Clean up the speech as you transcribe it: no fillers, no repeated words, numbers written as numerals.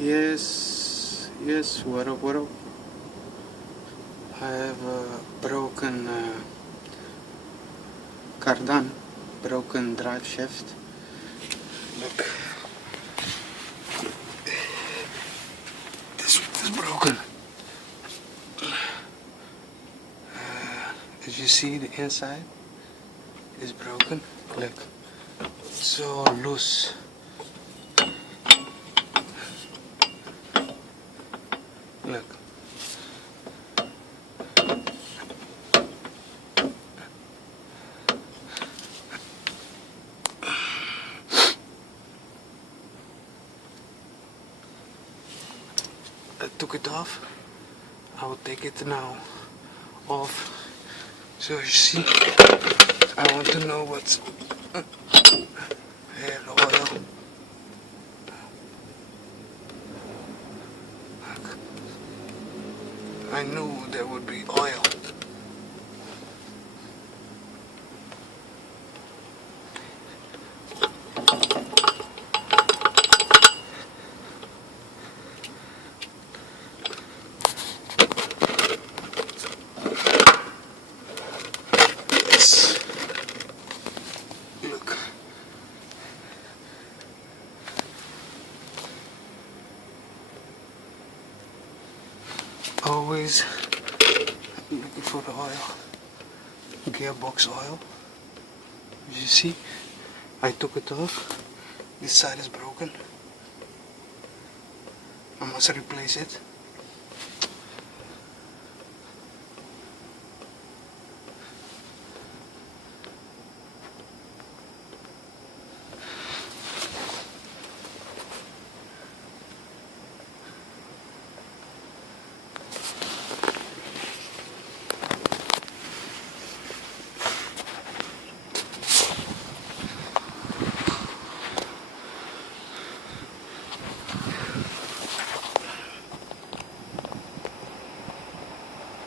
Yes, what up, what up? I have a broken cardan, broken drive shaft. Look, this is broken. As you see, the inside is broken. Look, it's so loose. Look. I took it off. I will take it now off. So you see, I want to know what's here, the oil. Look. I knew there would be oil. Look. Always looking for the oil. Gearbox oil. You see, I took it off. This side is broken. I must replace it.